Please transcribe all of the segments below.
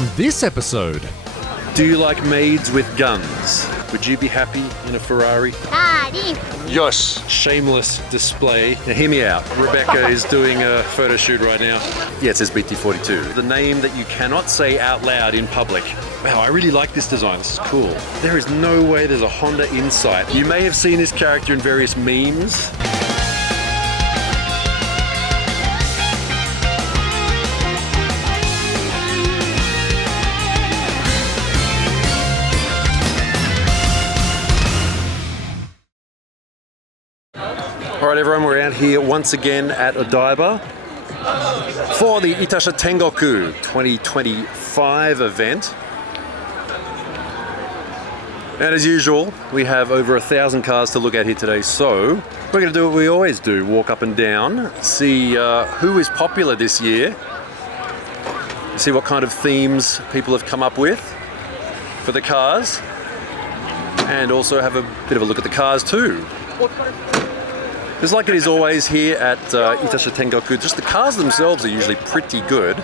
On this episode, do you like maids with guns? Would you be happy in a Ferrari? Yes. Shameless display. Now hear me out. Rebecca is doing a photo shoot right now. Yeah, it says BT42. The name that you cannot say out loud in public. Wow, I really like this design. This is cool. There is no way there's a Honda Insight. You may have seen this character in various memes. Alright everyone, we're out here once again at Odaiba for the Itasha Tengoku 2025 event. And as usual, we have over 1,000 cars to look at here today, so we're going to do what we always do, walk up and down, see who is popular this year, see what kind of themes people have come up with for the cars, and also have a bit of a look at the cars too. Just like it is always here at Itasha Tengoku, just the cars themselves are usually pretty good.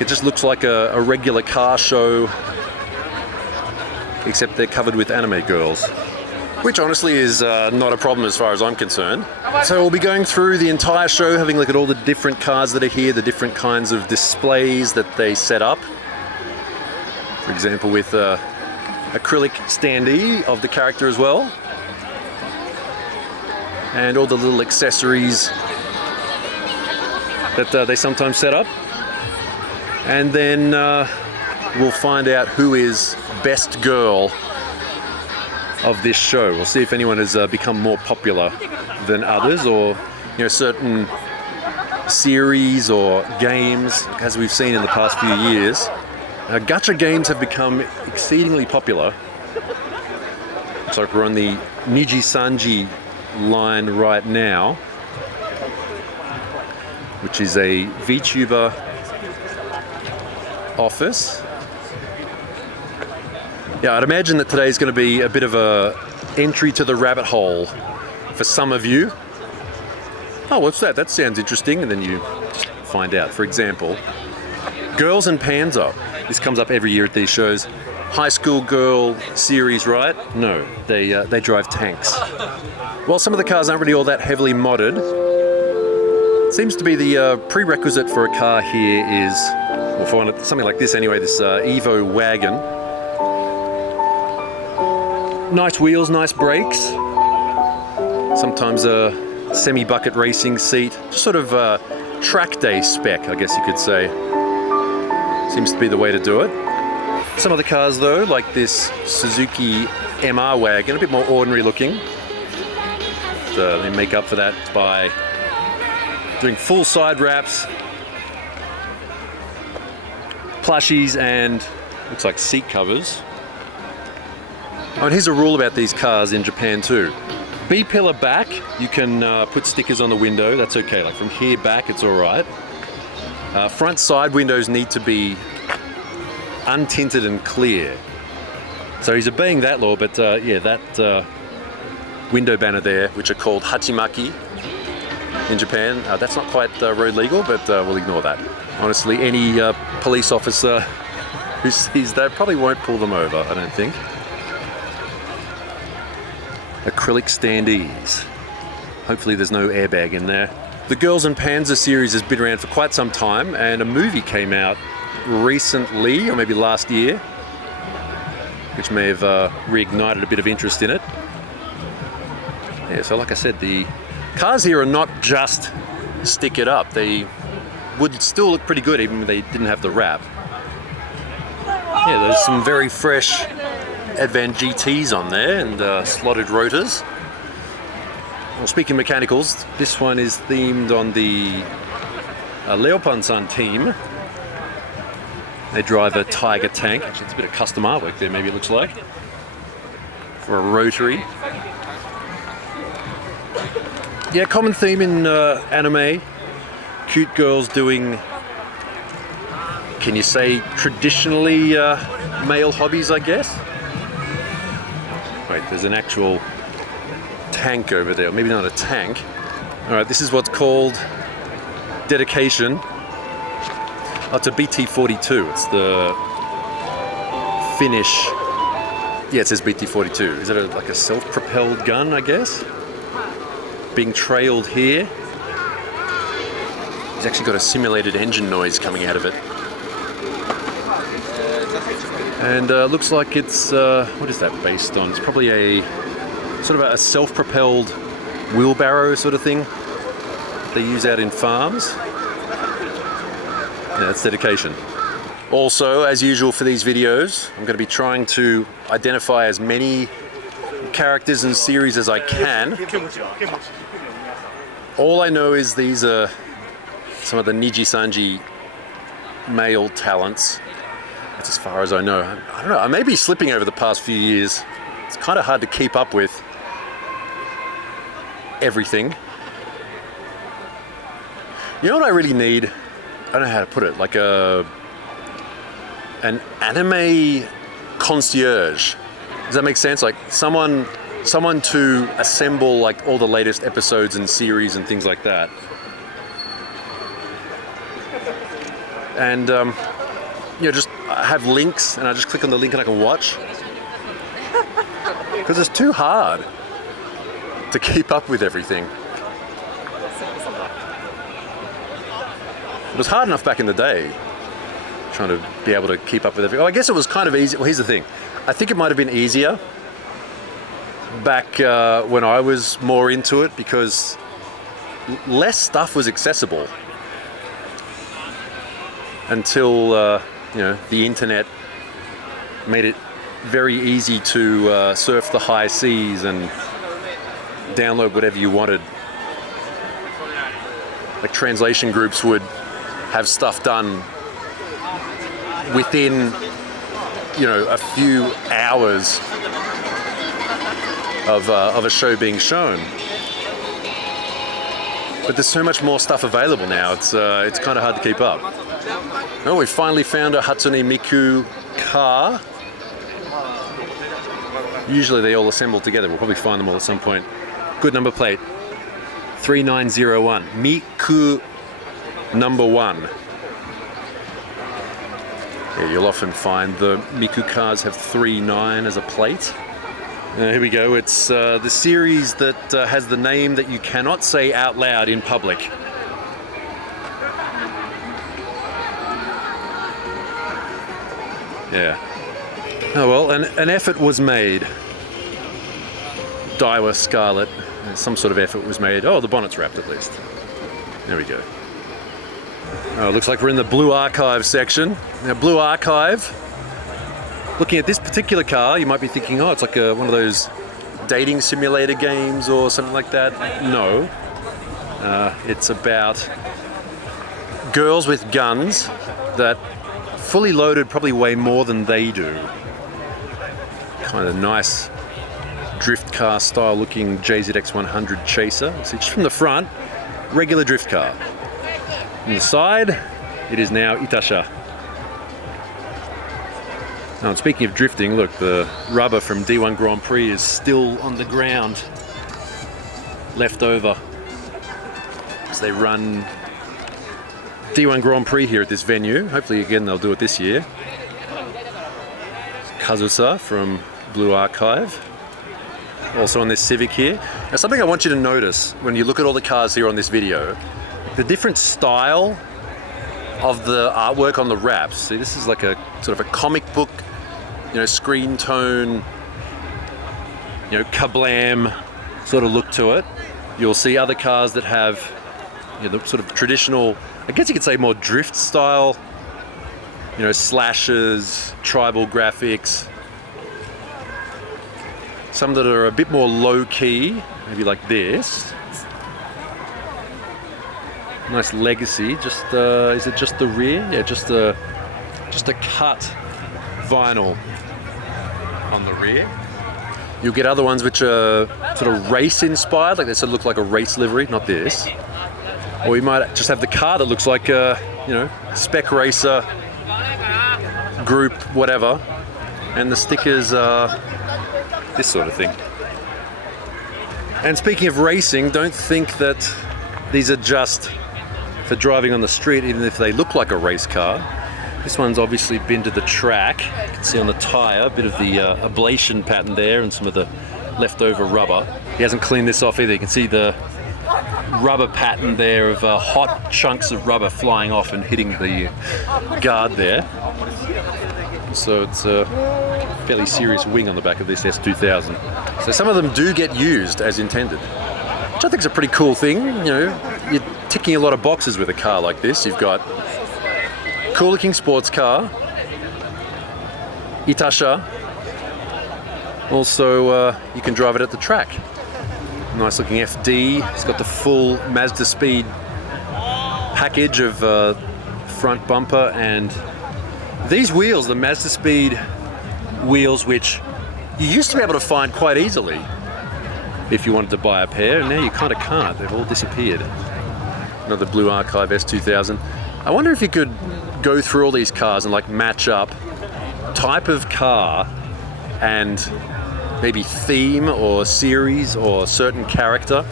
It just looks like a regular car show, except they're covered with anime girls, which honestly is not a problem as far as I'm concerned. So we'll be going through the entire show, having a look at all the different cars that are here, the different kinds of displays that they set up. For example, with acrylic standee of the character as well, and all the little accessories that they sometimes set up, and then we'll find out who is best girl of this show. We'll see if anyone has become more popular than others, or certain series or games, as we've seen in the past few years. Gacha games have become exceedingly popular. Looks like we're on the Niji Sanji line right now, which is a VTuber office. Yeah, I'd imagine that today's going to be a bit of a entry to the rabbit hole for some of you. Oh, what's that? That sounds interesting. And then you find out. For example, Girls and Panzer. This comes up every year at these shows. High school girl series, right? No, they drive tanks. Well, some of the cars aren't really all that heavily modded. It seems to be the prerequisite for a car here is, well, for something like this anyway, this Evo wagon. Nice wheels, nice brakes. Sometimes a semi-bucket racing seat. Just sort of track day spec, I guess you could say. Seems to be the way to do it. Some of the cars though, like this Suzuki MR wagon, a bit more ordinary looking. So they make up for that by doing full side wraps, plushies, and looks like seat covers. Oh, and here's a rule about these cars in Japan too. B-pillar back, you can put stickers on the window, that's okay. Like from here back, it's all right. Front side windows need to be untinted and clear. So he's obeying that law, but yeah, that window banner there, which are called hachimaki in Japan, that's not quite road legal, but we'll ignore that. Honestly, any police officer who sees that probably won't pull them over, I don't think. Acrylic standees. Hopefully there's no airbag in there. The Girls and Panzer series has been around for quite some time, and a movie came out recently, or maybe last year, which may have reignited a bit of interest in it. Yeah, so like I said, the cars here are not just stick it up. They would still look pretty good even if they didn't have the wrap. Yeah, there's some very fresh Advan GTs on there, and slotted rotors. Well, speaking of mechanicals, this one is themed on the Leopan-san team. They drive a Tiger tank. Actually, it's a bit of custom artwork there, maybe it looks like, for a rotary. Yeah, common theme in anime. Cute girls doing, can you say, traditionally male hobbies, I guess? Wait, there's an actual tank over there, maybe not a tank. All right, this is what's called dedication. Oh, it's a BT-42. It's the Finnish. Yeah, it says BT-42. Is it like a self-propelled gun, I guess? Being trailed here. He's actually got a simulated engine noise coming out of it. And looks like it's, what is that based on? It's probably a sort of a self-propelled wheelbarrow sort of thing they use out in farms. Yeah, that's dedication. Also, as usual for these videos, I'm going to be trying to identify as many characters and series as I can. All I know is these are some of the Niji-Sanji male talents. That's as far as I know. I don't know, I may be slipping over the past few years. It's kind of hard to keep up with everything. You know what I really need? I don't know how to put it, like an anime concierge. Does that make sense? Like someone to assemble like all the latest episodes and series and things like that. And just have links, and I just click on the link and I can watch. Because it's too hard to keep up with everything. It was hard enough back in the day, trying to be able to keep up with everything. Oh, I guess it was kind of easy. Well, here's the thing. I think it might have been easier back when I was more into it, because less stuff was accessible until the internet made it very easy to surf the high seas and download whatever you wanted. Like translation groups would have stuff done within a few hours of a show being shown. But there's so much more stuff available now, it's kind of hard to keep up. Oh, we finally found a Hatsune Miku car. Usually they all assemble together. We'll probably find them all at some point. Good number plate. 3901. Miku number 1. Yeah, you'll often find the Miku cars have 39 as a plate. Here we go. It's the series that has the name that you cannot say out loud in public. Yeah. Oh well, an effort was made. Daiwa Scarlet. Some sort of effort was made. Oh, the bonnet's wrapped at least. There we go. Oh, looks like we're in the Blue Archive section. Now, Blue Archive, looking at this particular car, you might be thinking, oh, it's like one of those dating simulator games or something like that. No. It's about girls with guns that fully loaded probably weigh more than they do. Kind of nice drift car style looking JZX 100 Chaser. See, just from the front, regular drift car. On the side, it is now Itasha. Now, and speaking of drifting, look, the rubber from D1 Grand Prix is still on the ground, left over. As they run D1 Grand Prix here at this venue. Hopefully, again, they'll do it this year. Kazusa from Blue Archive. Also on this Civic here. Now, something I want you to notice when you look at all the cars here on this video, the different style of the artwork on the wraps. See, this is like a sort of a comic book, screen tone, kablam sort of look to it. You'll see other cars that have the sort of traditional, I guess you could say more drift style, slashes, tribal graphics. Some that are a bit more low key, maybe like this. Nice legacy. Just is it just the rear? Yeah, just a cut vinyl on the rear. You'll get other ones which are sort of race inspired, like they sort of look like a race livery, not this. Or you might just have the car that looks like a spec racer group, whatever, and the stickers are this sort of thing. And speaking of racing, don't think that these are just for driving on the street, even if they look like a race car. This one's obviously been to the track. You can see on the tyre a bit of the ablation pattern there and some of the leftover rubber. He hasn't cleaned this off either. You can see the rubber pattern there of hot chunks of rubber flying off and hitting the guard there. So it's a fairly serious wing on the back of this S2000. So some of them do get used as intended, which I think is a pretty cool thing. You know, you're ticking a lot of boxes with a car like this. You've got cool looking sports car, Itasha. Also, you can drive it at the track. Nice looking FD. It's got the full Mazda Speed package of front bumper and these wheels, the Mazda Speed wheels, which you used to be able to find quite easily if you wanted to buy a pair, and now you kind of can't. They've all disappeared. Another Blue Archive S2000. I wonder if you could go through all these cars and like match up type of car and maybe theme or series or certain character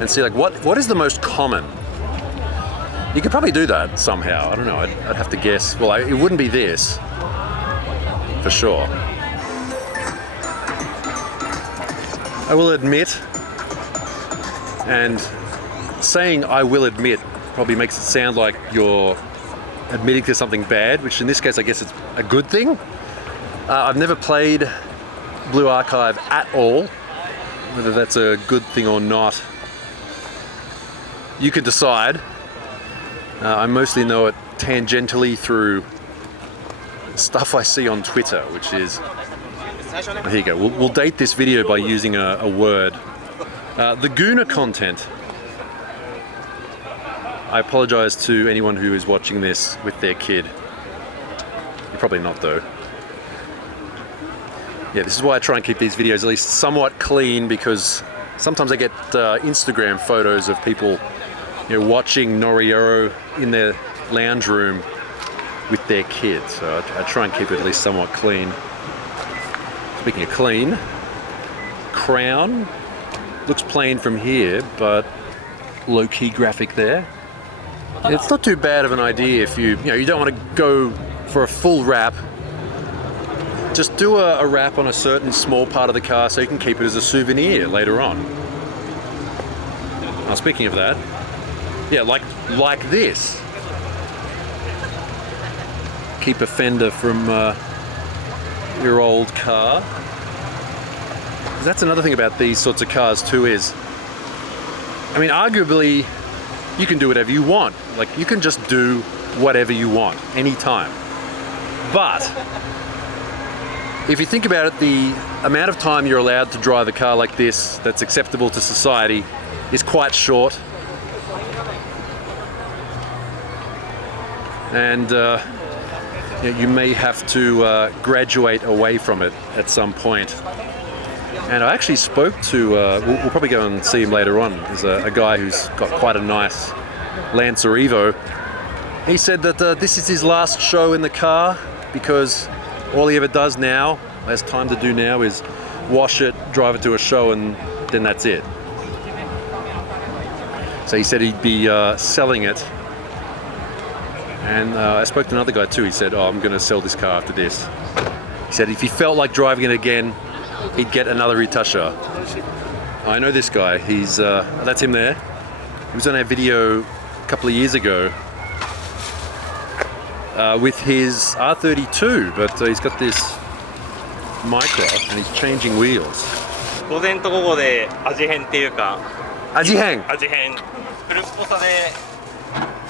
and see like what is the most common. You could probably do that somehow. I don't know. I'd have to guess. Well, it wouldn't be this for sure. I will admit, and saying I will admit probably makes it sound like you're admitting to something bad, which in this case I guess it's a good thing. I've never played Blue Archive at all. Whether that's a good thing or not, you could decide. I mostly know it tangentially through stuff I see on Twitter, which is, here you go, we'll date this video by using a word. The Guna content. I apologize to anyone who is watching this with their kid. You're probably not though. Yeah, this is why I try and keep these videos at least somewhat clean, because sometimes I get Instagram photos of people, you know, watching Noriyoro in their lounge room with their kids. So I try and keep it at least somewhat clean. Speaking of clean, crown looks plain from here, but low-key graphic there. It's not too bad of an idea if you don't want to go for a full wrap. Just do a wrap on a certain small part of the car so you can keep it as a souvenir later on. Now, speaking of that, yeah, like this. Keep a fender from your old car. That's another thing about these sorts of cars too is, I mean, arguably, you can do whatever you want. Like, you can just do whatever you want, anytime. But if you think about it, the amount of time you're allowed to drive a car like this that's acceptable to society is quite short. And you may have to graduate away from it at some point. And I actually spoke to, we'll probably go and see him later on. There's a guy who's got quite a nice Lancer Evo. He said that this is his last show in the car because all he ever does now, has time to do now, is wash it, drive it to a show, and then that's it. So he said he'd be selling it. And I spoke to another guy too. He said, I'm going to sell this car after this. He said if he felt like driving it again, he'd get another Itasha. I know this guy. He's that's him there. He was on our video a couple of years ago with his R32, but he's got this Micro and he's changing wheels. 午前と午後で味変っていうか、味変。フルっぽさで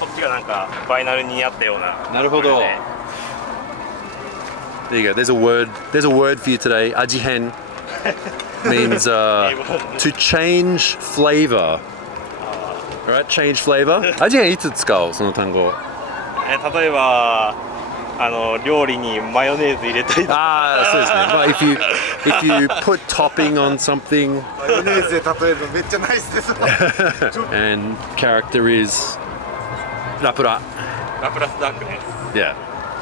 こっちがなんかファイナルにあったような。なるほど。There you go. There's a word. There's a word for you today. Ajihen means to change flavor. Right? Change flavor. Ajihen いつ使うその単語。例えば料理にマヨネーズ入れたりとか。そうですね。But if you put topping on something. マヨネーズで例えるのめっちゃナイスです。And character is Laplace Darkness. Yeah.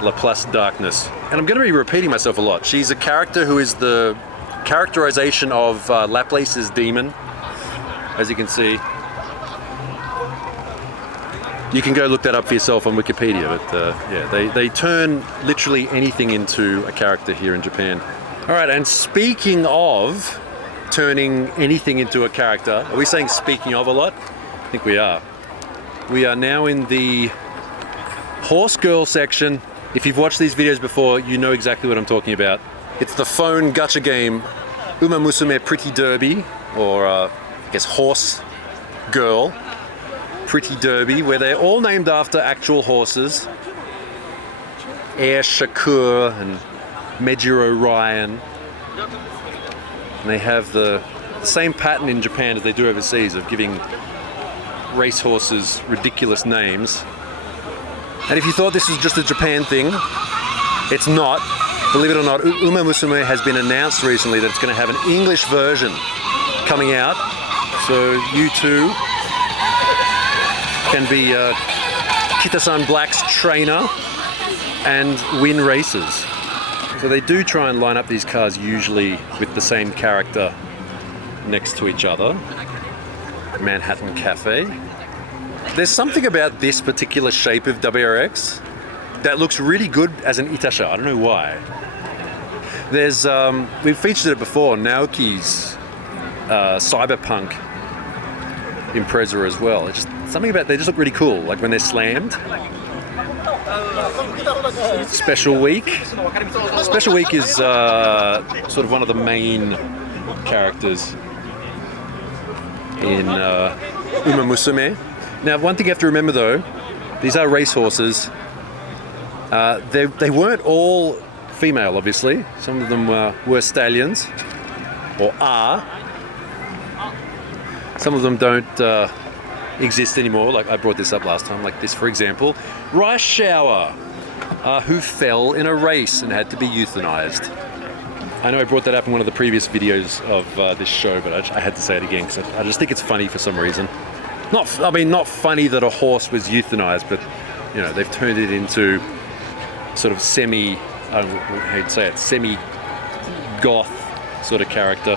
Laplace Darkness. And I'm going to be repeating myself a lot. She's a character who is the characterization of Laplace's demon, as you can see. You can go look that up for yourself on Wikipedia, but yeah, they turn literally anything into a character here in Japan. All right, and speaking of turning anything into a character, are we saying speaking of a lot? I think we are. We are now in the horse girl section. If you've watched these videos before, you know exactly what I'm talking about. It's the phone gacha game Uma Musume Pretty Derby, or I guess Horse Girl Pretty Derby, where they're all named after actual horses. Air Shakur and Mejiro Ryan. And they have the same pattern in Japan as they do overseas of giving racehorses ridiculous names. And if you thought this was just a Japan thing, it's not. Believe it or not, Uma Musume has been announced recently that it's going to have an English version coming out. So you too can be Kita-san Black's trainer and win races. So they do try and line up these cars usually with the same character next to each other. Manhattan Cafe. There's something about this particular shape of WRX that looks really good as an Itasha. I don't know why. There's, we've featured it before, Naoki's Cyberpunk Impreza as well. It's just something about, they just look really cool, like when they're slammed. Special Week. Special Week is sort of one of the main characters in Uma Musume. Now, one thing you have to remember though, these are racehorses. They weren't all female, obviously. Some of them were stallions, or are. Some of them don't exist anymore, like I brought this up last time, like this for example. Rice Shower, who fell in a race and had to be euthanized. I know I brought that up in one of the previous videos of this show, but I had to say it again because I just think it's funny for some reason. Not funny that a horse was euthanized, but you know, they've turned it into sort of semi-goth sort of character.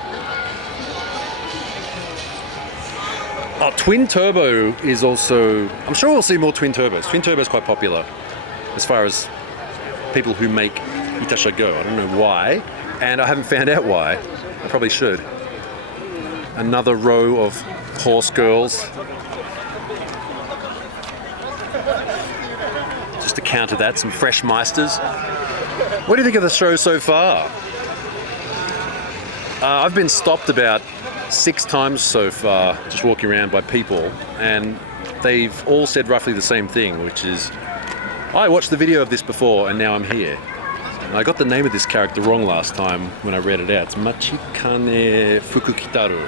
Oh, Twin Turbo is also, I'm sure we'll see more Twin Turbos. Twin Turbo is quite popular as far as people who make Itasha go. I don't know why, and I haven't found out why. I probably should. Another row of horse girls. Just to counter that, some fresh meisters. What do you think of the show so far? I've been stopped about 6 times so far, just walking around by people, and they've all said roughly the same thing, which is, I watched the video of this before and now I'm here. And I got the name of this character wrong last time when I read it out. It's Machikane Fukukitaru.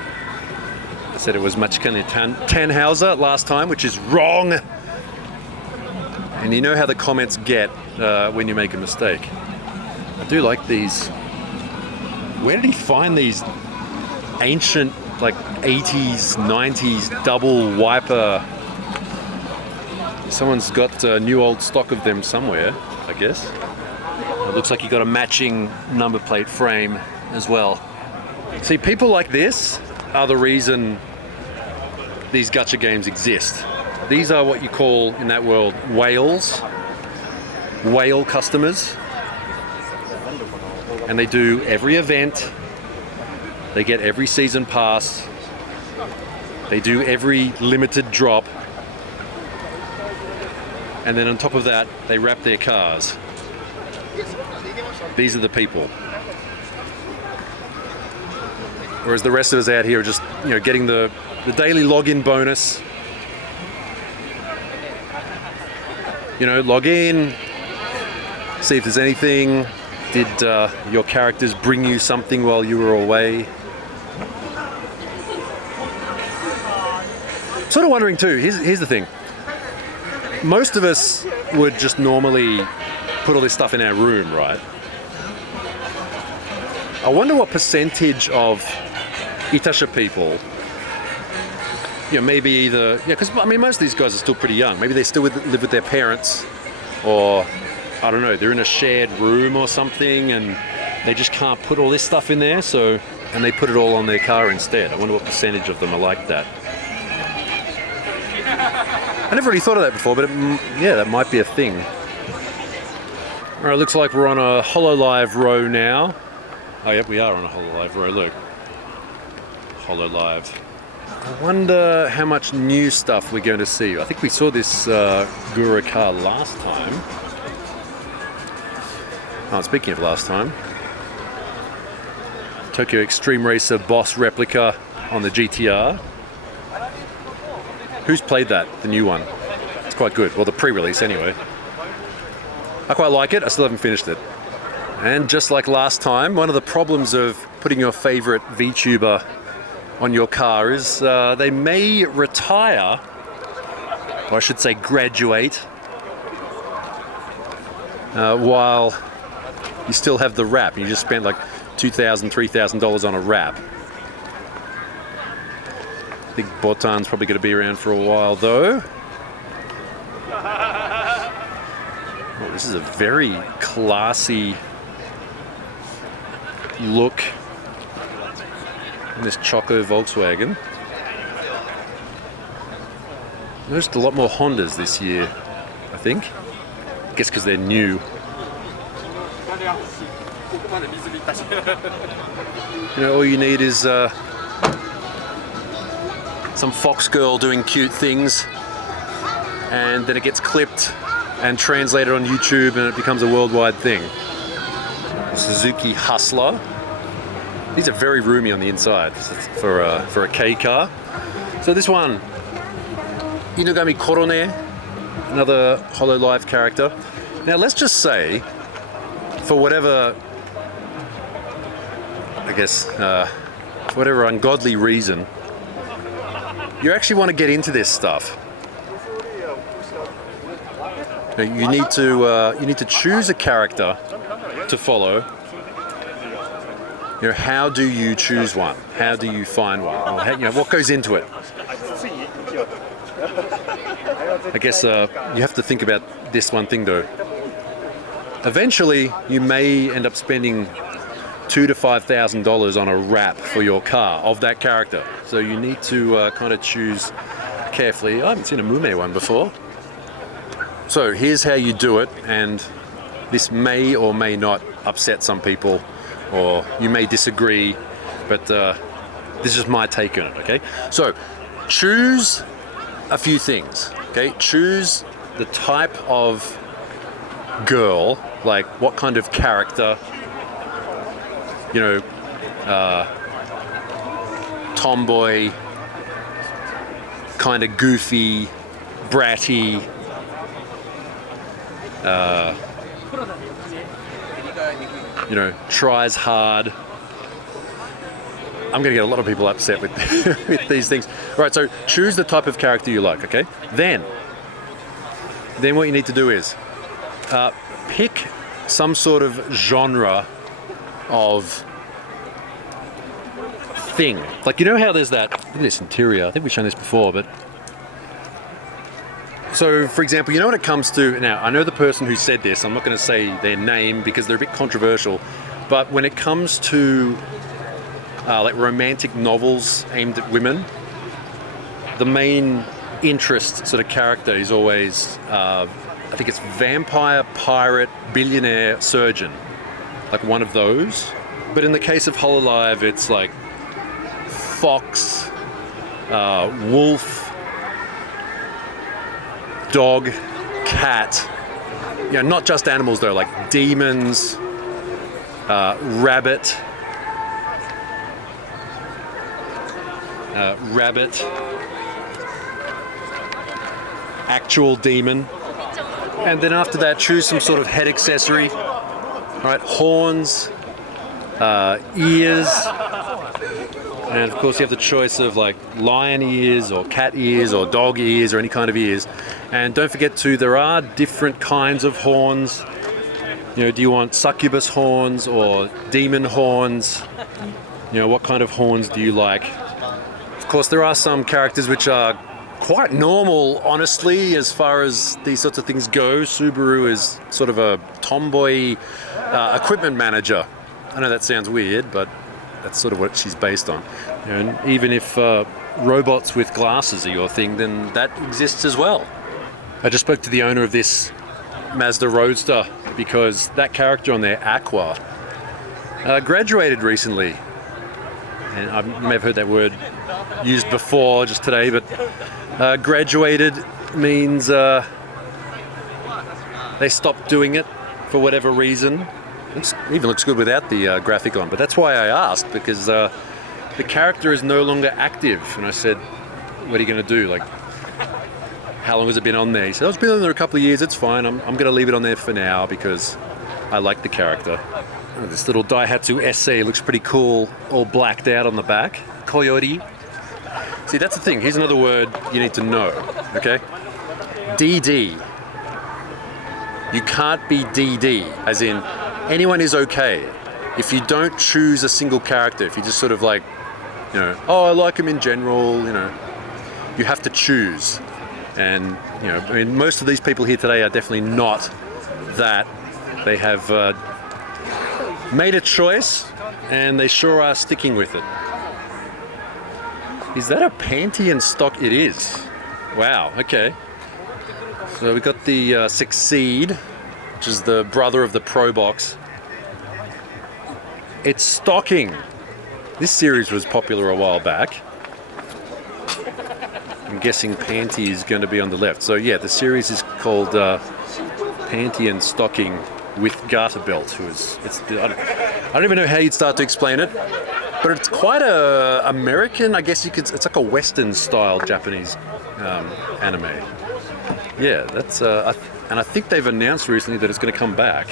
I said it was Machikane Tannhauser last time, which is wrong. And you know how the comments get when you make a mistake. I do like these. Where did he find these ancient, like 80s, 90s double wiper? Someone's got a new old stock of them somewhere, I guess. It looks like he got a matching number plate frame as well. See, people like this are the reason these gacha games exist. These are what you call, in that world, whales. Whale customers. And they do every event. They get every season pass. They do every limited drop. And then on top of that, they wrap their cars. These are the people. Whereas the rest of us out here are just, you know, getting the daily login bonus. You know, log in, see if there's anything. Did your characters bring you something while you were away? Sort of wondering too, here's the thing. Most of us would just normally put all this stuff in our room, right? I wonder what percentage of Itasha people, you know, maybe either, yeah, because I mean most of these guys are still pretty young. Maybe they still live with their parents, or I don't know, they're in a shared room or something and they just can't put all this stuff in there, so, and they put it all on their car instead. I wonder what percentage of them are like that. I never really thought of that before, but yeah, that might be a thing. All right, looks like we're on a HoloLive row now. Oh, yep, we are on a HoloLive row, look. HoloLive. I wonder how much new stuff we're going to see. I think we saw this Gura car last time. Oh, speaking of last time. Tokyo Extreme Racer Boss replica on the GTR. Who's played that? The new one. It's quite good. Well, the pre-release anyway. I quite like it. I still haven't finished it. And just like last time, one of the problems of putting your favorite VTuber on your car is they may retire, or I should say graduate, while you still have the wrap. You just spent like $2,000, $3,000 on a wrap. I think Botan's probably going to be around for a while though. Oh, this is a very classy look in this Choco Volkswagen. Noticed a lot more Hondas this year, I think. I guess because they're new. You know, all you need is some Fox girl doing cute things, and then it gets clipped and translated on YouTube and it becomes a worldwide thing. Suzuki Hustler. These are very roomy on the inside for a K car. So this one, Inugami Korone, another HoloLive character. Now let's just say, for whatever, I guess, whatever ungodly reason, you actually want to get into this stuff. You need to choose a character to follow. You know, how do you choose one? How do you find one? Or how, you know, what goes into it? I guess you have to think about this one thing though. Eventually, you may end up spending $2,000 to $5,000 on a wrap for your car of that character. So you need to kind of choose carefully. I haven't seen a Mume one before. So here's how you do it, and this may or may not upset some people, or you may disagree, but this is my take on it, okay? So choose a few things, okay? Choose the type of girl, like what kind of character, you know, tomboy, kind of goofy, bratty, you know, tries hard. I'm going to get a lot of people upset with, with these things. All right, so choose the type of character you like, okay? Then what you need to do is pick some sort of genre of thing. Like, you know how there's that, look at this interior, I think we've shown this before, but so, for example, you know when it comes to, now I know the person who said this, I'm not going to say their name because they're a bit controversial, but when it comes to like romantic novels aimed at women, the main interest sort of character is always, I think it's vampire, pirate, billionaire, surgeon, like one of those. But in the case of HoloLive, it's like fox, wolf, dog, cat, you know, not just animals though, like demons, rabbit, actual demon, and then after that choose some sort of head accessory, right? Horns, ears, and of course you have the choice of like lion ears or cat ears or dog ears or any kind of ears. And don't forget too, there are different kinds of horns. You know, do you want succubus horns or demon horns? You know, what kind of horns do you like? Of course, there are some characters which are quite normal, honestly, as far as these sorts of things go. Subaru is sort of a tomboy equipment manager. I know that sounds weird, but that's sort of what she's based on. You know, and even if robots with glasses are your thing, then that exists as well. I just spoke to the owner of this Mazda Roadster because that character on there, Aqua, graduated recently. And you may have heard that word used before just today, but graduated means they stopped doing it for whatever reason. Even looks good without the graphic on, but that's why I asked, because the character is no longer active. And I said, what are you going to do? Like, how long has it been on there? He said, oh, it's been on there a couple of years, it's fine. I'm going to leave it on there for now because I like the character. Oh, this little Daihatsu SC looks pretty cool, all blacked out on the back. Coyote. See, that's the thing. Here's another word you need to know, okay? DD. You can't be DD, as in anyone is okay. If you don't choose a single character, if you just sort of like, oh, I like him in general, you have to choose. And, I mean, most of these people here today are definitely not that. They have made a choice, and they sure are sticking with it. Is that a panty and stock? It is. Wow, okay. So we got the Succeed, which is the brother of the Pro Box. It's stocking. This series was popular a while back. I'm guessing Panty is going to be on the left. So yeah, the series is called Panty and Stocking with Garter Belt. I don't even know how you'd start to explain it, but it's quite a American, I guess it's like a Western style Japanese anime. Yeah, that's and I think they've announced recently that it's going to come back.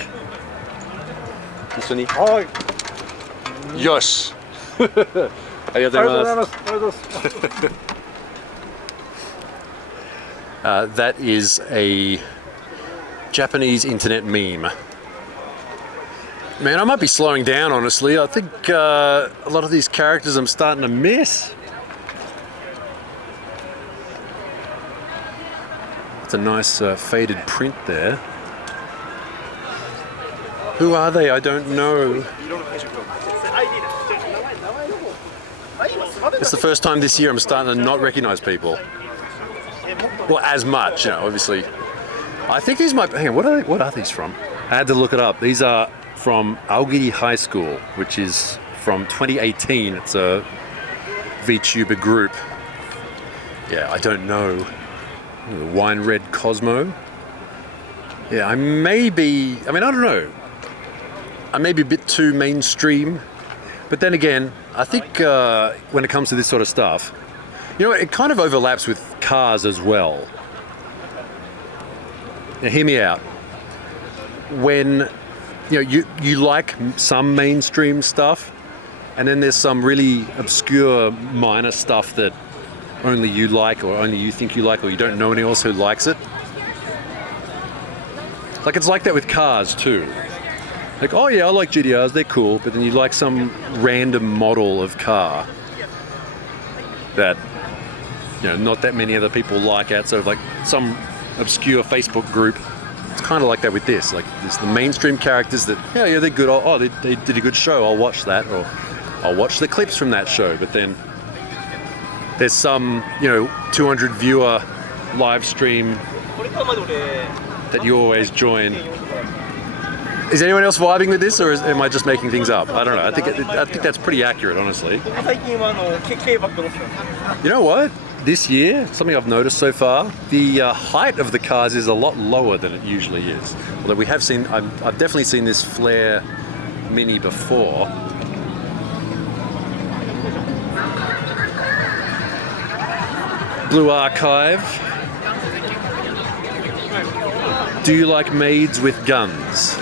Yosh. That is a Japanese internet meme. Man, I might be slowing down, honestly. I think a lot of these characters I'm starting to miss. It's a nice faded print there. Who are they? I don't know. It's the first time this year I'm starting to not recognize people. Well, as much, obviously. I think these might. Hang on, what are these from? I had to look it up. These are from Aogiri High School, which is from 2018. It's a VTuber group. Yeah, I don't know. Wine Red Cosmo. Yeah, I mean, I don't know. I may be a bit too mainstream, but then again, I think when it comes to this sort of stuff, it kind of overlaps with cars as well. Now, hear me out. When you like some mainstream stuff, and then there's some really obscure minor stuff that only you like, or only you think you like, or you don't know anyone else who likes it. Like, it's like that with cars too. Like, oh yeah, I like GTRs, they're cool, but then you like some random model of car that not that many other people like outside of like some obscure Facebook group. It's kind of like that with this. Like, there's the mainstream characters that, yeah, they're good. Oh, they did a good show. I'll watch that, or I'll watch the clips from that show. But then there's some, 200 viewer live stream that you always join. Is anyone else vibing with this, or am I just making things up? I don't know. I think that's pretty accurate, honestly. You know what? This year, something I've noticed so far, the height of the cars is a lot lower than it usually is. Although I've definitely seen this Flare Mini before. Blue Archive. Do you like maids with guns?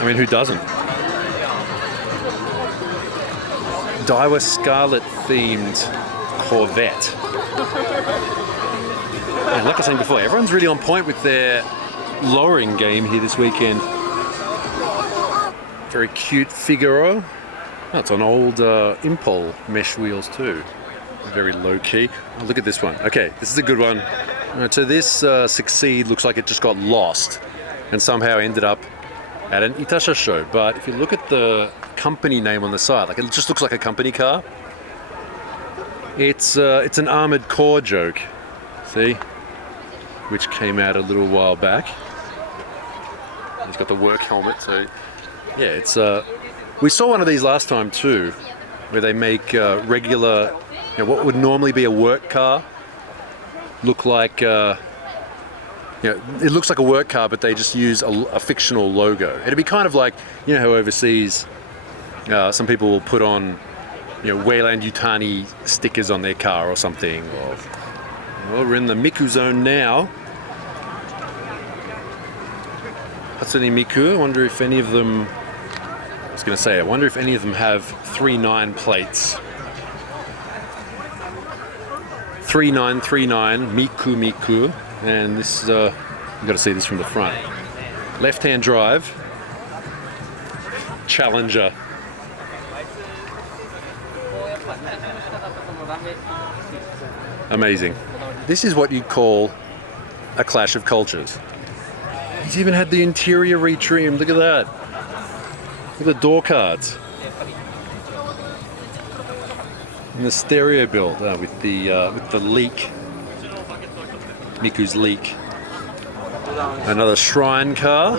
I mean, who doesn't? Daiwa Scarlet themed Corvette. And like I was saying before, everyone's really on point with their lowering game here this weekend. Very cute Figaro. Oh, it's on old Impol mesh wheels too. Very low key. Oh, look at this one. Okay, this is a good one. So this Succeed looks like it just got lost and somehow ended up at an Itasha show. But if you look at the company name on the side, like, it just looks like a company car. It's an Armored Core joke. See? which came out a little while back. He's got the work helmet, so yeah, it's we saw one of these last time too, where they make regular, what would normally be a work car look like, it looks like a work car, but they just use a fictional logo. It'd be kind of like, how overseas some people will put on, Wayland Yutani stickers on their car or something. Well, we're in the Miku zone now. Hatsune Miku, I wonder if any of them, I wonder if any of them have 39 plates. 3939 Miku Miku, and this is, you've got to see this from the front. Left-hand drive, Challenger. Amazing. This is what you'd call a clash of cultures. He's even had the interior retrimmed. Look at that. Look at the door cards. And the stereo build with the leak. Miku's leak. Another shrine car.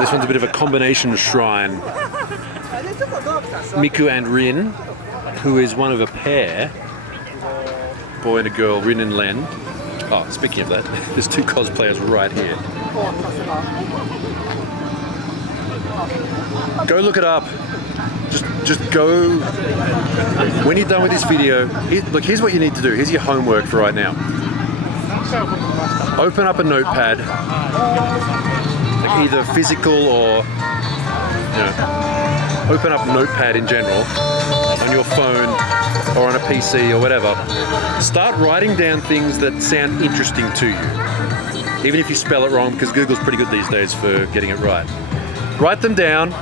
This one's a bit of a combination shrine. Miku and Rin, who is one of a pair. Boy and a girl, Rin and Len. Oh, speaking of that, there's two cosplayers right here. Go look it up. Just go. When you're done with this video, here's what you need to do. Here's your homework for right now. Open up a notepad, like either physical or, open up Notepad in general on your phone or on a PC or whatever. Start writing down things that sound interesting to you, even if you spell it wrong, because Google's pretty good these days for getting it right. Write them down.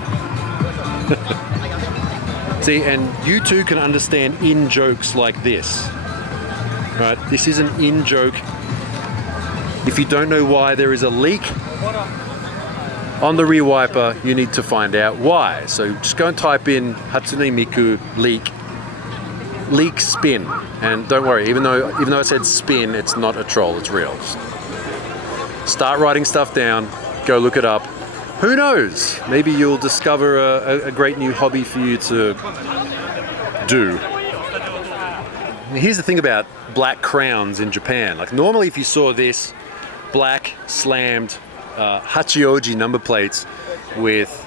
See, and you too can understand in-jokes like this. Right? This is an in-joke. If you don't know why there is a leak on the rear wiper, you need to find out why. So just go and type in Hatsune Miku leak spin, and don't worry, even though it said spin, it's not a troll, it's real. Just start writing stuff down, go look it up. Who knows? Maybe you'll discover a great new hobby for you to do. Here's the thing about black crowns in Japan. Like normally if you saw this black slammed Hachioji number plates with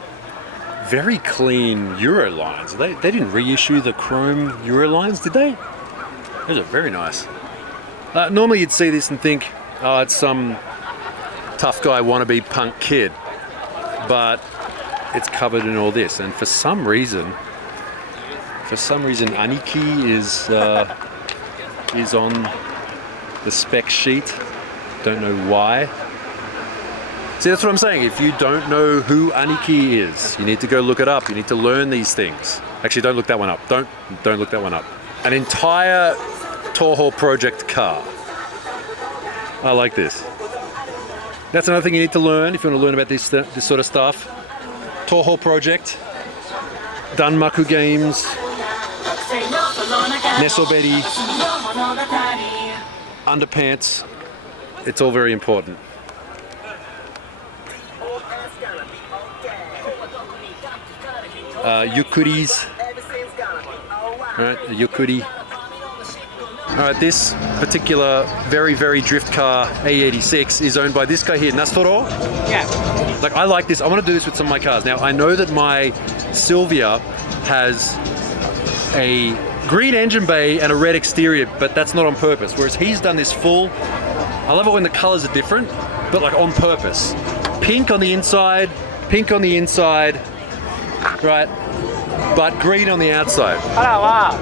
very clean Euro lines. They didn't reissue the chrome Euro lines, did they? Those are very nice. Normally you'd see this and think, oh, it's some tough guy wannabe punk kid. But it's covered in all this. And for some reason Aniki is on the spec sheet. Don't know why. See, that's what I'm saying. If you don't know who Aniki is, you need to go look it up. You need to learn these things. Actually, don't look that one up. Don't look that one up. An entire Toho project car. I like this. That's another thing you need to learn if you want to learn about this sort of stuff. Toho project, Danmaku games, Nesoberi, underpants. It's all very important. Yukuris. Alright, the Yukuri. Alright, this particular very, very drift car, A86, is owned by this guy here, Nastoro. Yeah. Like, I like this. I want to do this with some of my cars. Now, I know that my Sylvia has a green engine bay and a red exterior, but that's not on purpose. Whereas he's done this full. I love it when the colors are different, but like on purpose. Pink on the inside, right? But green on the outside. カラーは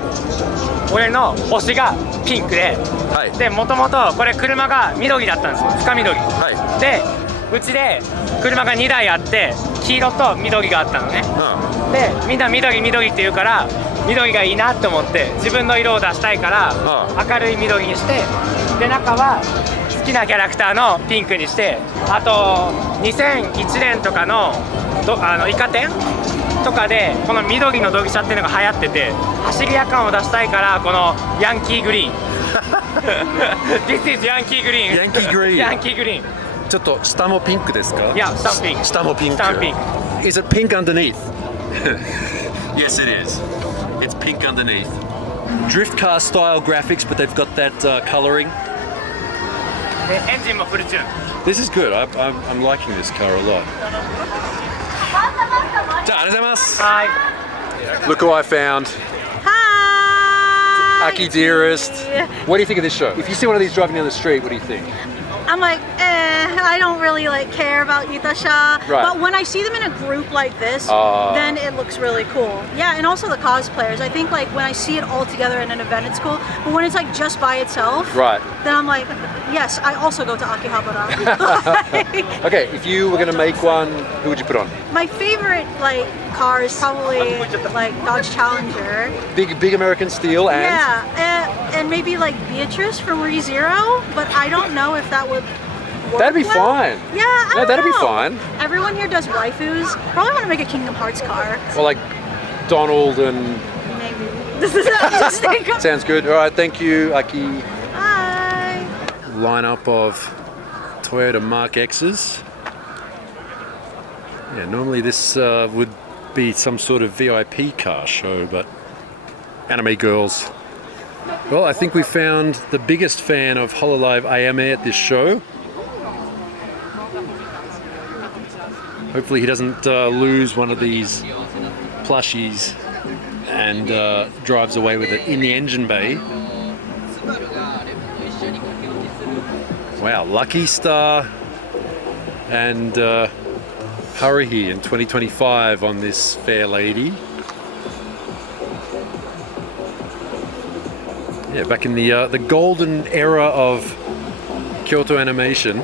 俺の推しがピンクで、はい。でもともとこれ車が緑だったんですよ。深緑。はい。でうちで車が2台あって黄色と緑があったのね。でみんな緑って言うから緑がいいなって思って自分の色を出したいから明るい緑にして、で中は好きなキャラクターのピンクにして、あと2001年とかのイカ天とかでこの緑のドギ車っていうのが流行ってて、走り屋感を出したいからこのヤンキーグリーンThis is ヤンキーグリーン。ヤンキーグリーン。ヤンキーグリーン。ちょっと下もピンクですか？ Yeah, 下もピンク。下もピンク。下もピンク。 Is it pink underneath? Yes, it is. It's pink underneath. Drift car style graphics, but they've got that coloring. でエンジンもフルチューン。 This is good. I'm liking this car a lot. じゃあ、ありがとうございます。はい。 Look who I found. Hi! Aki dearest. What do you think of this show? If you see one of these driving down the street, what do you think? I'm like, I don't really like care about Itasha. Right. But when I see them in a group like this, then it looks really cool. Yeah, and also the cosplayers. I think like when I see it all together in an event, it's cool. But when it's like just by itself, Right. then I'm like, yes, I also go to Akihabara. Okay, if you were going to make one, who would you put on? My favorite like car is probably like Dodge Challenger. Big American steel and... Yeah, and maybe like Beatrice from ReZero, but I don't know if that would work. That'd be well. fine. Yeah, I don't that'd be know. fine. Everyone here does waifus. Probably want to make a Kingdom Hearts car. Or like Donald and... Maybe. This is just Sounds good. All right, thank you, Aki. Bye. Lineup of Toyota Mark X's. Yeah, normally this would be some sort of VIP car show, but anime girls. Well, I think we found the biggest fan of Hololive AMA at this show. Hopefully he doesn't lose one of these plushies and drives away with it in the engine bay. Wow, Lucky Star and Haruhi in 2025 on this fair lady. Yeah, back in the golden era of Kyoto animation.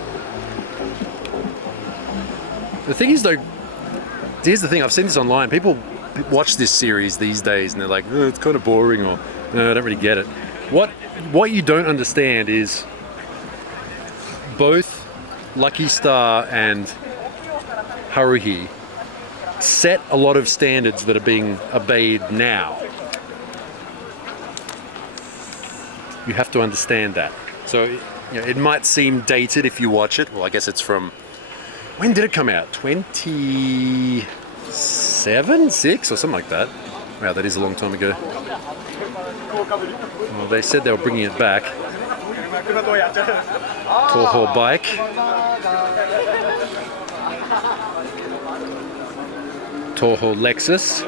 The thing is though, here's the thing, I've seen this online, people watch this series these days and they're like, oh, it's kind of boring, or no, I don't really get it. What you don't understand is both Lucky Star and Haruhi set a lot of standards that are being obeyed now. You have to understand that. So you know, it might seem dated if you watch it. Well, I guess it's from, when did it come out? 27, 6 or something like that. Wow, that is a long time ago. Well, they said they were bringing it back. Toho bike. Toho Lexus.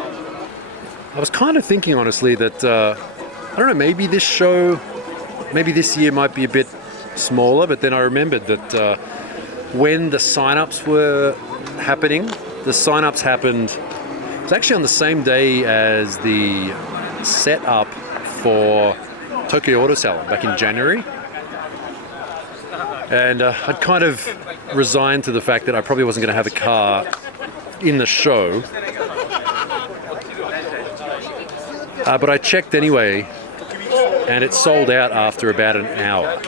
I was kind of thinking honestly that, I don't know, maybe this show, maybe this year might be a bit smaller, but then I remembered that when the sign-ups were happening, the sign-ups happened, it was actually on the same day as the setup for Tokyo Auto Salon back in January. And I'd kind of resigned to the fact that I probably wasn't going to have a car in the show. But I checked anyway, and it sold out after about an hour.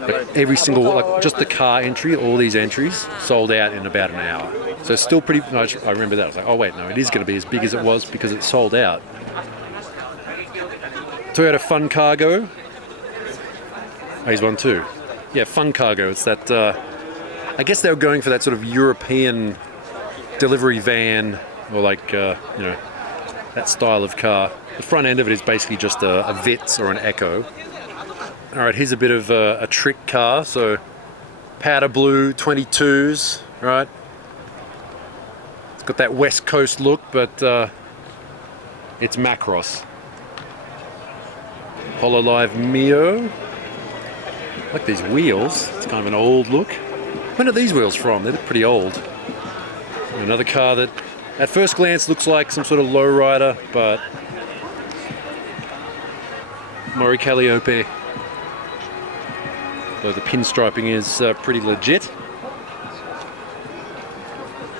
Like every single, like just the car entry, all these entries sold out in about an hour. So it's still pretty much, I remember that. I was like, oh wait, no, it is going to be as big as it was because it sold out. Toyota Fun Cargo. Oh, he's one too. Yeah, Fun Cargo. It's that, I guess they were going for that sort of European delivery van, or like, you know, that style of car. The front end of it is basically just a Vitz or an Echo. All right, here's a bit of a trick car. So powder blue 22s, right? It's got that West Coast look, but it's Macross. Hololive Mio. I like these wheels. It's kind of an old look. When are these wheels from? They're pretty old. Another car that at first glance looks like some sort of lowrider, but Mori Calliope. Though the pinstriping is pretty legit.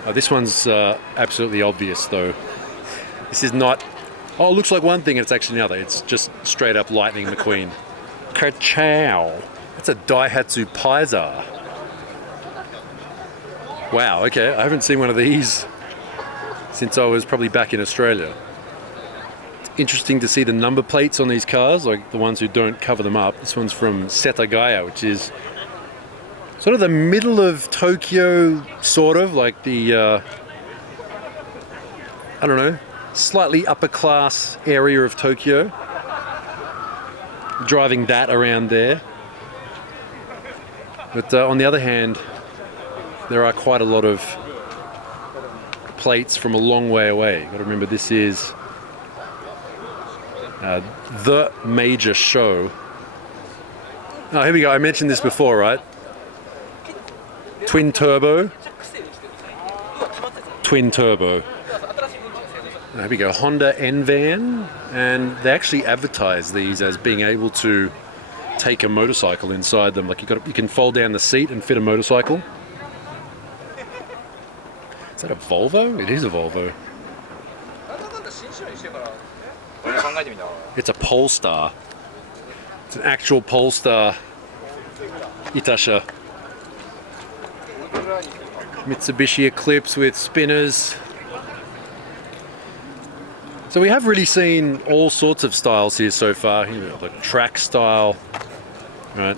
This one's absolutely obvious though. This is not, oh, it looks like one thing and it's actually another. It's just straight up Lightning McQueen. Ka-chow. That's a Daihatsu Paisa. Wow, okay, I haven't seen one of these since I was probably back in Australia. It's interesting to see the number plates on these cars, like the ones who don't cover them up. This one's from Setagaya, which is sort of the middle of Tokyo, sort of like the, I don't know, slightly upper class area of Tokyo. Driving that around there. But on the other hand, there are quite a lot of plates from a long way away. You've got to remember, this is the major show. Oh, here we go. I mentioned this before, right? Twin turbo. Twin turbo. Here we go. Honda N-Van, and they actually advertise these as being able to take a motorcycle inside them. Like you can fold down the seat and fit a motorcycle. Is that a Volvo? It is a Volvo. It's a Polestar. It's an actual Polestar. Itasha. Mitsubishi Eclipse with spinners. So we have really seen all sorts of styles here so far. You know, like track style, right?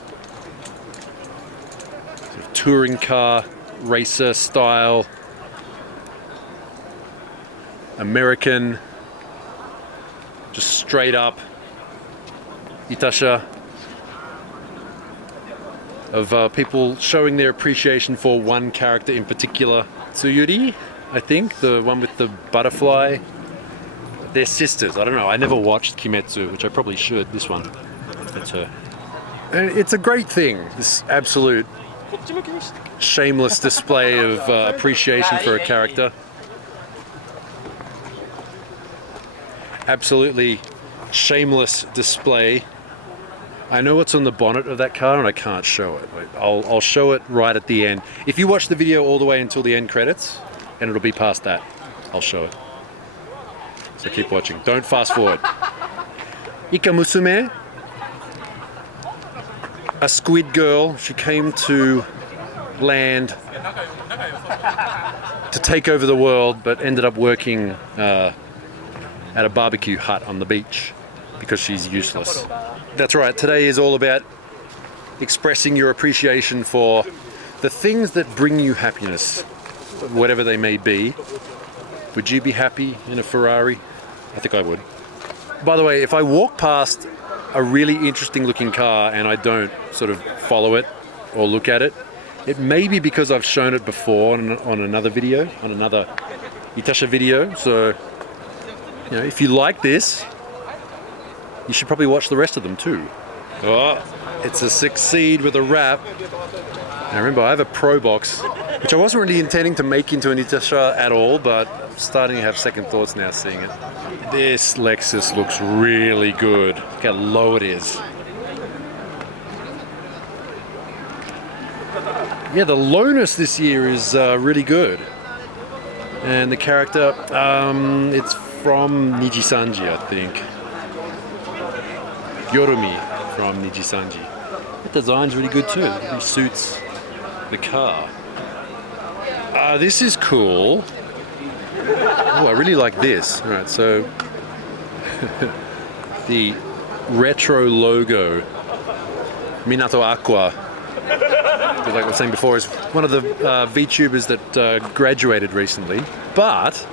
Sort of touring car, racer style, American, just straight up Itasha, of people showing their appreciation for one character in particular. Tsuyuri, I think, the one with the butterfly. They're sisters. I don't know. I never watched Kimetsu, which I probably should. This one. That's her. And it's a great thing. This absolute shameless display of appreciation for a character. Absolutely shameless display. I know what's on the bonnet of that car and I can't show it. I'll show it right at the end. If you watch the video all the way until the end credits, and it'll be past that, I'll show it. So keep watching. Don't fast forward. Ika Musume, a squid girl. She came to land to take over the world, but ended up working at a barbecue hut on the beach because she's useless. That's right. Today is all about expressing your appreciation for the things that bring you happiness, whatever they may be. Would you be happy in a Ferrari? I think I would. By the way, if I walk past a really interesting looking car and I don't sort of follow it or look at it, it may be because I've shown it before on another video, on another Itasha video. So, you know, if you like this, you should probably watch the rest of them too. Oh, it's a succeed with a wrap. Now remember, I have a Pro Box, which I wasn't really intending to make into an Itasha at all, but I'm starting to have second thoughts now seeing it. This Lexus looks really good. Look how low it is. Yeah, the lowness this year is really good. And the character, it's from Nijisanji, I think. Yorumi from Nijisanji. The design's really good too. It really suits the car. This is cool. Oh, I really like this. All right, so the retro logo, Minato Aqua, like I was saying before, is one of the VTubers that graduated recently. But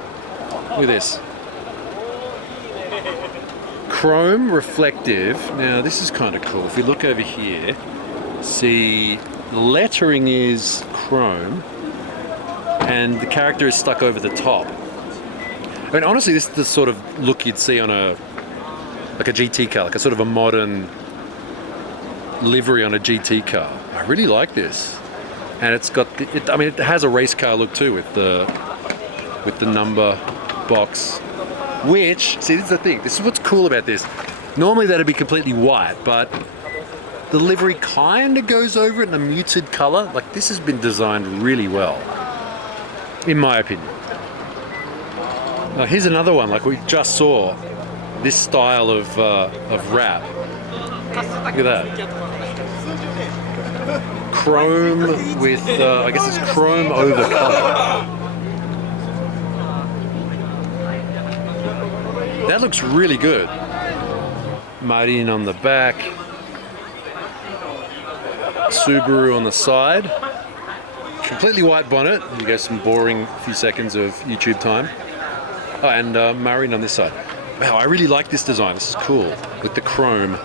look at this. Chrome reflective. Now this is kind of cool. If we look over here, see the lettering is chrome and the character is stuck over the top. I mean, honestly, this is the sort of look you'd see on a GT car, like a sort of a modern livery on a GT car. I really like this, and it's got I mean, it has a race car look too with the number box. Which, see, this is the thing. This is what's cool about this. Normally that'd be completely white, but the livery kind of goes over it in a muted color. Like, this has been designed really well, in my opinion. Now, here's another one, like we just saw. This style of wrap. Look at that. Chrome with, I guess it's chrome over color. That looks really good. Myrone on the back. Subaru on the side. Completely white bonnet. You get some boring few seconds of YouTube time. Oh, and Myrone on this side. Wow, I really like this design. This is cool. With the chrome.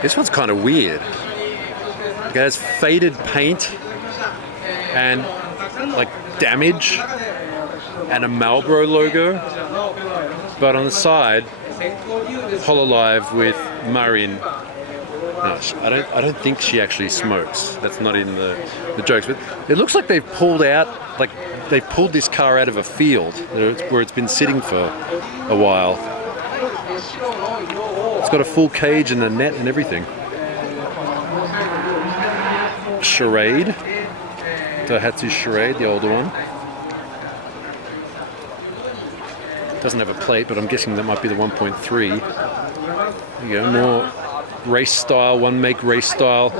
This one's kind of weird. It has faded paint and like damage and a Marlboro logo. But on the side, Hololive with Myrone. No, I don't think she actually smokes. That's not in the jokes. But it looks like they've pulled this car out of a field where it's been sitting for a while. It's got a full cage and a net and everything. Charade. Daihatsu Charade, the older one. Doesn't have a plate, but I'm guessing that might be the 1.3. There you go, more race style, one make race style.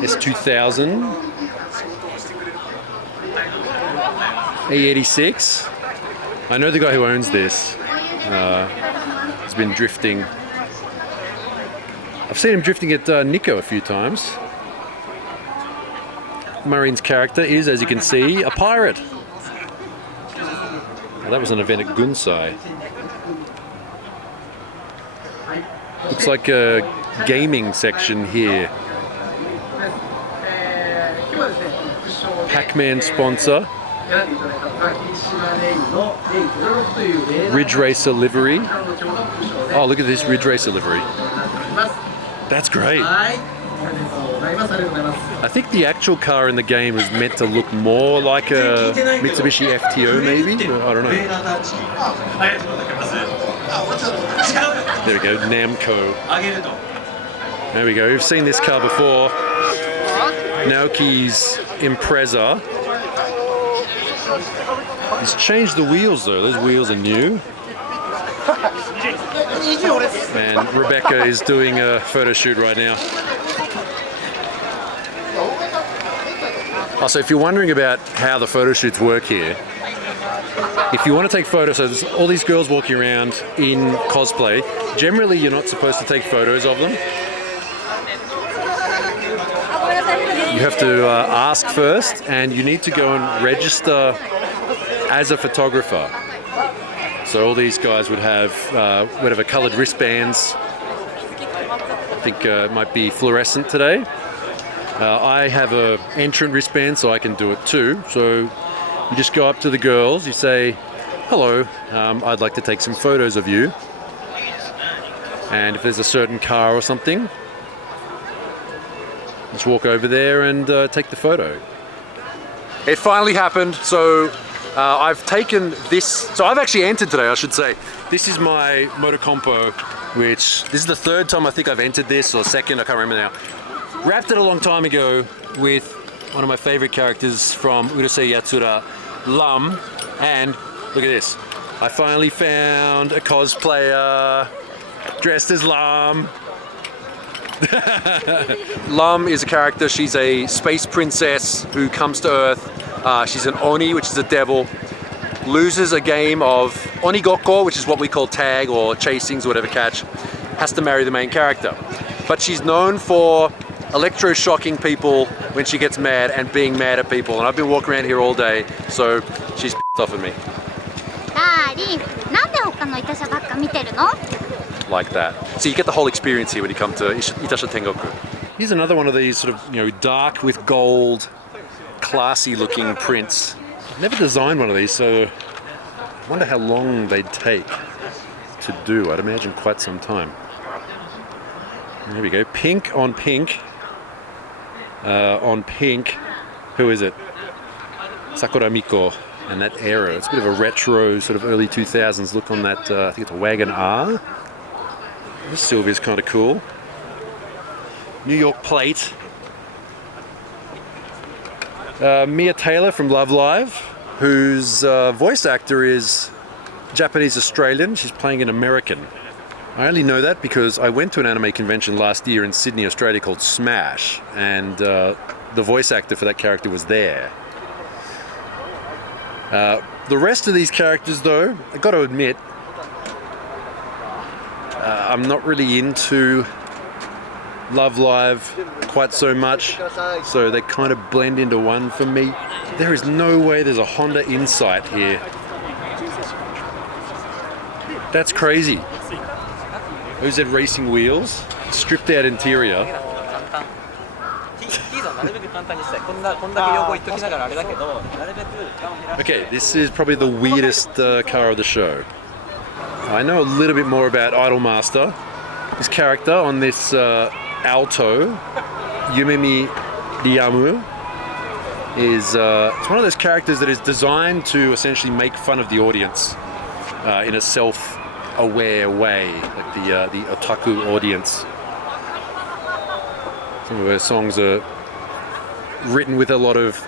S2000. A86. I know the guy who owns this. He's been drifting. I've seen him drifting at Nikko a few times. Myrone's character is, as you can see, a pirate. Well, that was an event at Gunsai. Looks like a gaming section here. Pac-Man sponsor. Ridge Racer livery. Oh, look at this Ridge Racer livery. That's great. I think the actual car in the game is meant to look more like a Mitsubishi FTO, maybe? I don't know. There we go, Namco. There we go, we've seen this car before. Naoki's Impreza. He's changed the wheels though, those wheels are new. And Rebecca is doing a photo shoot right now. Also, if you're wondering about how the photo shoots work here, if you want to take photos, so there's all these girls walking around in cosplay. Generally, you're not supposed to take photos of them. You have to ask first, and you need to go and register as a photographer. So all these guys would have whatever coloured wristbands. I think it might be fluorescent today. I have a entrant wristband, so I can do it too. So you just go up to the girls, you say, hello, I'd like to take some photos of you. And if there's a certain car or something, just walk over there and take the photo. It finally happened. So I've taken this, so I've actually entered today, I should say. This is my Motocompo, which this is the third time I think I've entered this, or second, I can't remember now. Wrapped it a long time ago with one of my favorite characters from Urusei Yatsura, Lum, and look at this. I finally found a cosplayer dressed as Lum. Lum is a character, she's a space princess who comes to Earth. She's an Oni, which is a devil, loses a game of Onigoko, which is what we call tag or chasings or whatever catch, has to marry the main character. But she's known for electroshocking people when she gets mad and being mad at people. And I've been walking around here all day, so she's pissed off at me. Like that. So you get the whole experience here when you come to Itasha Tengoku. Here's another one of these sort of, dark with gold, classy looking prints. I've never designed one of these, so I wonder how long they'd take to do. I'd imagine quite some time. There we go, pink on pink. On pink, who is it? Sakura Miko and that Aero. It's a bit of a retro, sort of early 2000s look on that, I think it's a Wagon R. This Sylvia's kind of cool. New York plate. Mia Taylor from Love Live, whose voice actor is Japanese-Australian. She's playing an American. I only know that because I went to an anime convention last year in Sydney, Australia called Smash, and the voice actor for that character was there. The rest of these characters though, I got to admit, I'm not really into Love Live quite so much, so they kind of blend into one for me. There is no way there's a Honda Insight here. That's crazy. OZ Racing wheels, stripped out interior. Okay, this is probably the weirdest car of the show. I know a little bit more about Idolmaster. This character on this Alto, Yumemi Ryamu, is it's one of those characters that is designed to essentially make fun of the audience in a self-aware way, like the otaku audience. Some of her songs are written with a lot of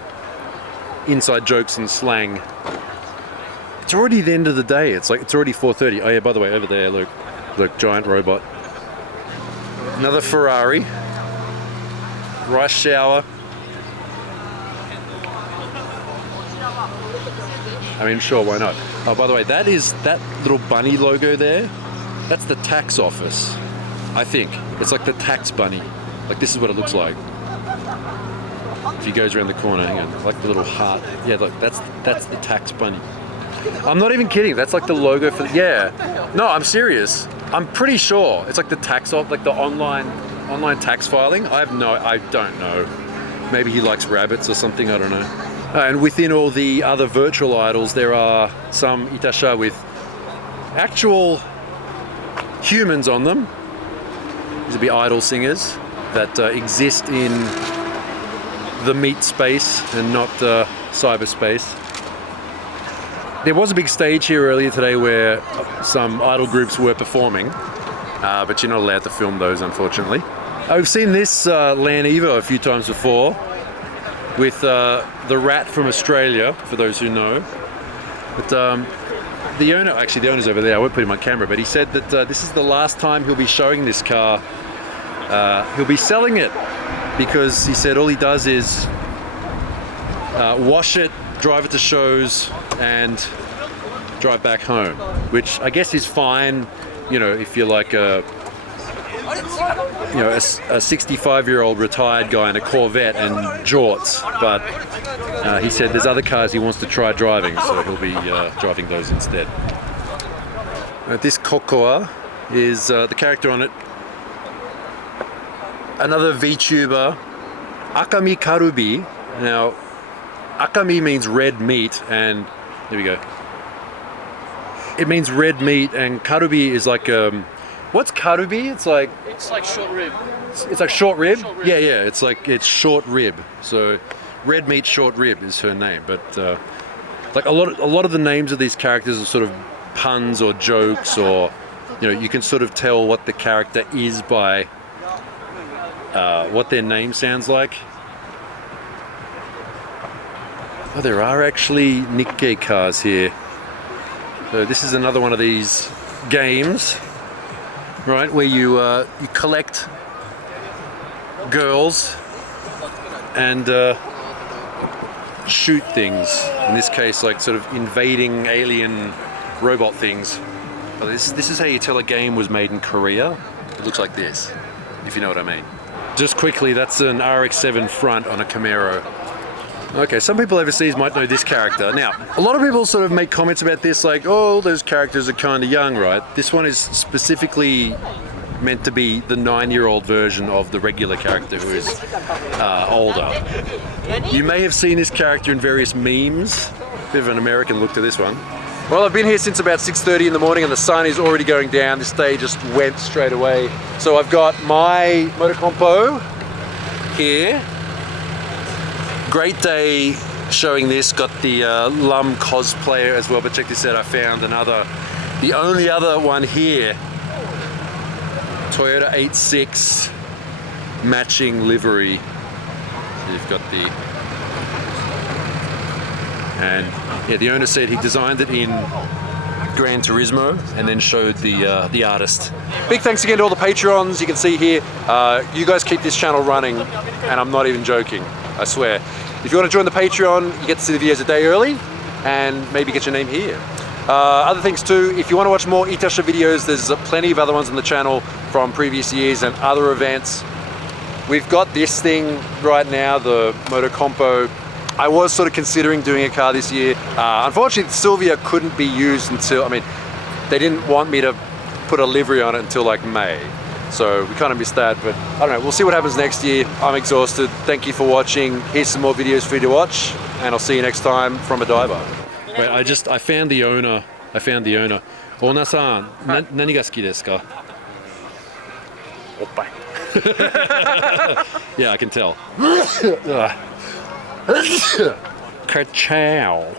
inside jokes and slang. It's already the end of the day. It's already 4:30. Oh yeah, by the way, over there, look, giant robot. Another Ferrari. Rice shower. I mean, sure, why not? Oh, by the way, that little bunny logo there. That's the tax office, I think. It's like the tax bunny. Like, this is what it looks like. If he goes around the corner, hang on, like the little heart. Yeah, look, that's the tax bunny. I'm not even kidding. That's like the logo for. Yeah. No, I'm serious. I'm pretty sure it's like the tax off, like the online tax filing. I don't know. Maybe he likes rabbits or something. I don't know. And within all the other virtual idols, there are some Itasha with actual humans on them. These would be idol singers that exist in the meat space and not cyberspace. There was a big stage here earlier today where some idol groups were performing, but you're not allowed to film those, unfortunately. I've seen this Land Evo a few times before with the rat from Australia, for those who know. But the owner's over there. I won't put him on camera, but he said that this is the last time he'll be showing this car. He'll be selling it because he said all he does is wash it, drive it to shows, and drive back home, which I guess is fine, you know, if you're like a 65-year-old retired guy in a Corvette and jorts. But he said there's other cars he wants to try driving, so he'll be driving those instead. This Kokoa is the character on it. Another VTuber, Akami Karubi. Now, Akami means red meat, and there we go. It means red meat, and Karubi is like what's Karubi? It's like short rib. It's like short rib? Yeah. It's short rib. So red meat short rib is her name, but like a lot of the names of these characters are sort of puns or jokes, or you can sort of tell what the character is by what their name sounds like. Oh, there are actually Nikkei cars here. So this is another one of these games, right, where you collect girls and shoot things. In this case, like sort of invading alien robot things. But this is how you tell a game was made in Korea. It looks like this, if you know what I mean. Just quickly, that's an RX-7 front on a Camaro. Okay, some people overseas might know this character. Now, a lot of people sort of make comments about this like, oh, those characters are kind of young, right? This one is specifically meant to be the 9-year-old version of the regular character who is older. You may have seen this character in various memes. Bit of an American look to this one. Well, I've been here since about 6:30 in the morning and the sun is already going down. This day just went straight away. So I've got my Motocompo here. Great day showing this. Got the Lum cosplayer as well, but check this out, I found the only other one here. Toyota 86 matching livery. So you've got the, and yeah, the owner said he designed it in Gran Turismo and then showed the artist. Big thanks again to all the Patreons. You can see here, you guys keep this channel running, and I'm not even joking, I swear. If you want to join the Patreon, you get to see the videos a day early and maybe get your name here. Other things too, if you want to watch more Itasha videos, there's plenty of other ones on the channel from previous years and other events. We've got this thing right now, the Motocompo. I was sort of considering doing a car this year. Unfortunately, Sylvia couldn't be used until, I mean, they didn't want me to put a livery on it until like May. So we kind of missed that, but I don't know, we'll see what happens next year. I'm exhausted. Thank you for watching. Here's some more videos for you to watch, and I'll see you next time from a diver. Wait, I found the owner. Ona-san, nani ga suki desu ka? Oppai. Yeah, I can tell. Ka-chow.